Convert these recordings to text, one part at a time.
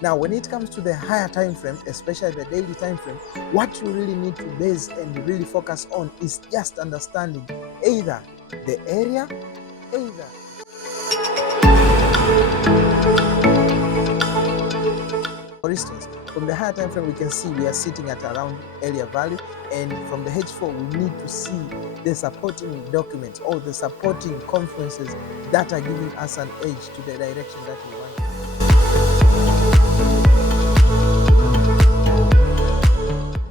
Now, when it comes to the higher time frame, especially the daily time frame, what you really need to base and really focus on is just understanding either the area, either. For instance, from the higher time frame, we can see we are sitting at around area value, and from the H4, we need to see the supporting documents or the supporting confluences that are giving us an edge to the direction that we want.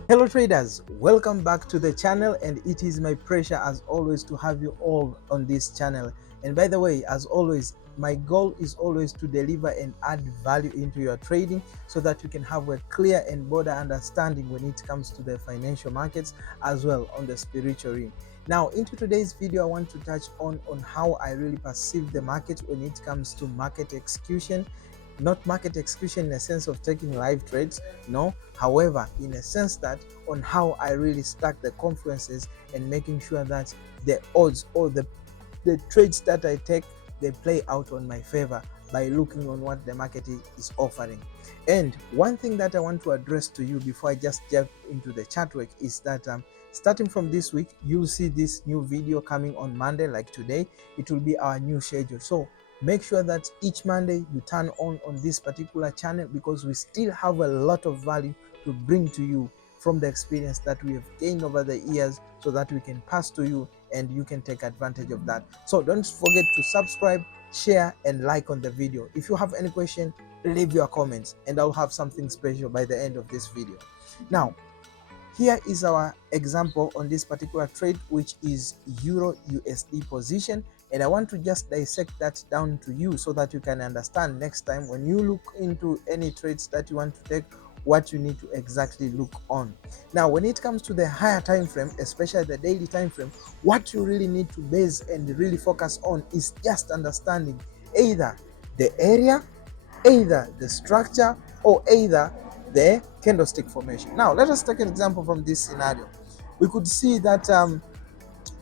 Hello traders, welcome back to the channel, and it is my pleasure as always to have you all on this channel. And by the way, as always, my goal is always to deliver and add value into your trading so that you can have a clear and broader understanding when it comes to the financial markets as well on the spiritual realm. Now, into today's video, I want to touch on how I really perceive the market when it comes to market execution. Not market execution in a sense of taking live trades, no, however, in a sense that on how I really stack the confluences and making sure that the odds or the trades that I take, they play out on my favor by looking on what the market is offering. And one thing that I want to address to you before I just jump into the chart work is that starting from this week, you'll see this new video coming on Monday. Like today, it will be our new schedule. So make sure that each Monday you turn on this particular channel, because we still have a lot of value to bring to you from the experience that we have gained over the years, so that we can pass to you and you can take advantage of that. So don't forget to subscribe, share and like on the video. If you have any question, leave your comments and I'll have something special by the end of this video. Now, here is our example on this particular trade, which is Euro USD position, and I want to just dissect that down to you so that you can understand next time when you look into any trades that you want to take, what you need to exactly look on. Now, when it comes to the higher time frame, especially the daily time frame, what you really need to base and really focus on is just understanding either the area, either the structure, or either the candlestick formation. Now, let us take an example from this scenario. We could see that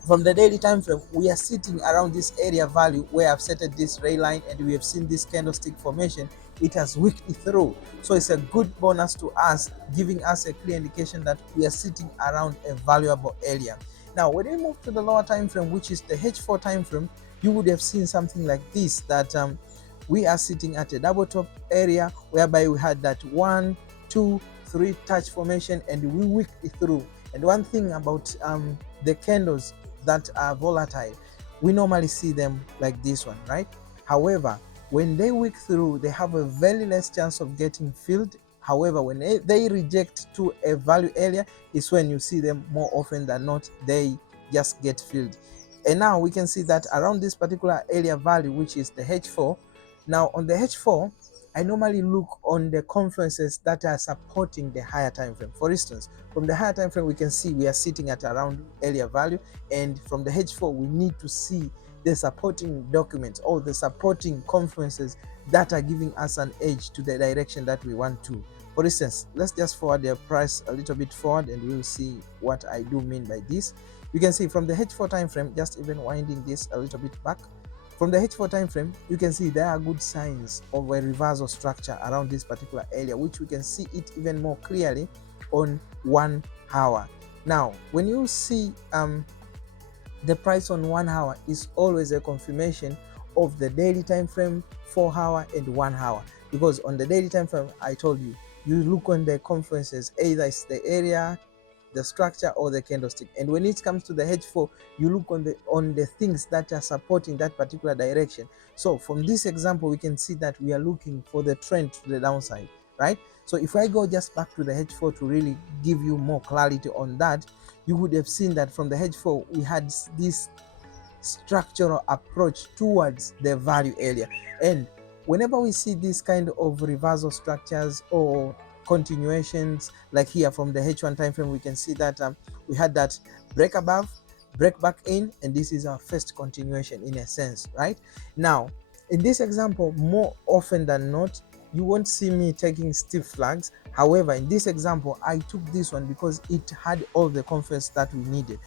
from the daily time frame, we are sitting around this area value where I've set this ray line, and we have seen this candlestick formation. It has wicked through, so it's a good bonus to us, giving us a clear indication that we are sitting around a valuable area. Now, when we move to the lower time frame, which is the H4 time frame, you would have seen something like this, that we are sitting at a double top area whereby we had that 1, 2, 3 touch formation, and we wicked through. And one thing about the candles that are volatile, we normally see them like this one, right? However, when they wick through, they have a very less chance of getting filled. However, when they reject to a value area, is when you see them more often than not, they just get filled. And now we can see that around this particular area value, which is the H4. Now on the H4, I normally look on the confluences that are supporting the higher time frame. For instance, from the higher time frame, we can see we are sitting at around area value, and from the H4, we need to see the supporting documents or the supporting confluences that are giving us an edge to the direction that we want to. For instance, let's just forward the price a little bit forward and we'll see what I do mean by this. You can see from the H4 time frame, just even winding this a little bit back, from the H4 time frame, you can see there are good signs of a reversal structure around this particular area, which we can see it even more clearly on 1 hour. Now, when you see the price on 1 hour, is always a confirmation of the daily time frame, 4 hour and 1 hour, because on the daily time frame, I told you, you look on the confluences, either it's the area, the structure or the candlestick. And when it comes to the H4, you look on the things that are supporting that particular direction. So from this example, we can see that we are looking for the trend to the downside, right? So if I go just back to the H4 to really give you more clarity on that, you would have seen that from the H4 we had this structural approach towards the value area. And whenever we see this kind of reversal structures or continuations, like here from the H1 time frame, we can see that we had that break above, break back in, and this is our first continuation in a sense, right? Now, in this example, more often than not, you won't see me taking stiff flags. However, in this example, I took this one because it had all the confluence that we needed.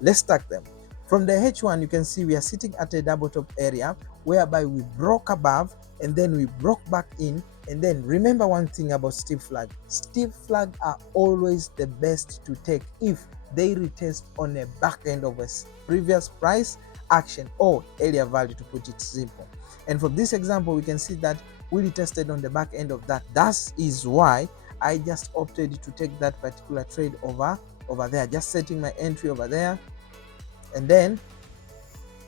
Let's stack them. From the H1, you can see we are sitting at a double top area whereby we broke above and then we broke back in, And then remember one thing about steep flag. Steep flag are always the best to take if they retest on a back end of a previous price action or earlier value, to put it simple. And for this example, we can see that we retested on the back end of that. That is why I just opted to take that particular trade over there, just setting my entry over there, and then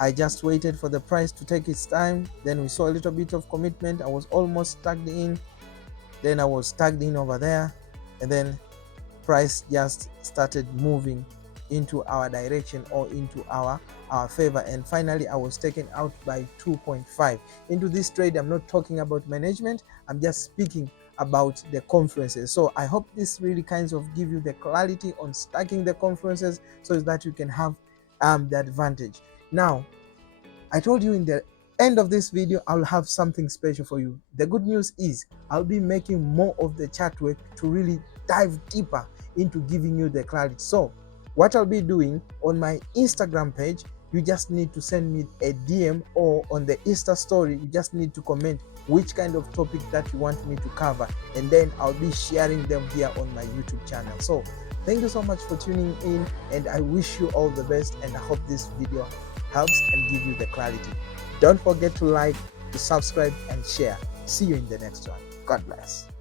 I just waited for the price to take its time. Then we saw a little bit of commitment. I was almost tagged in, then I was tagged in over there, and then price just started moving into our direction or into our favor, and finally I was taken out by 2.5 into this trade. I'm not talking about management, I'm just speaking about the confluences. So I hope this really kinds of give you the clarity on stacking the confluences so that you can have the advantage. Now, I told you in the end of this video I'll have something special for you. The good news is I'll be making more of the chart work to really dive deeper into giving you the clarity. So what I'll be doing on my Instagram page, you just need to send me a DM, or on the Insta story you just need to comment which kind of topic that you want me to cover, and then I'll be sharing them here on my YouTube channel. So thank you so much for tuning in, and I wish you all the best, and I hope this video helps and give you the clarity. Don't forget to like, to subscribe and share. See you in the next one. God bless.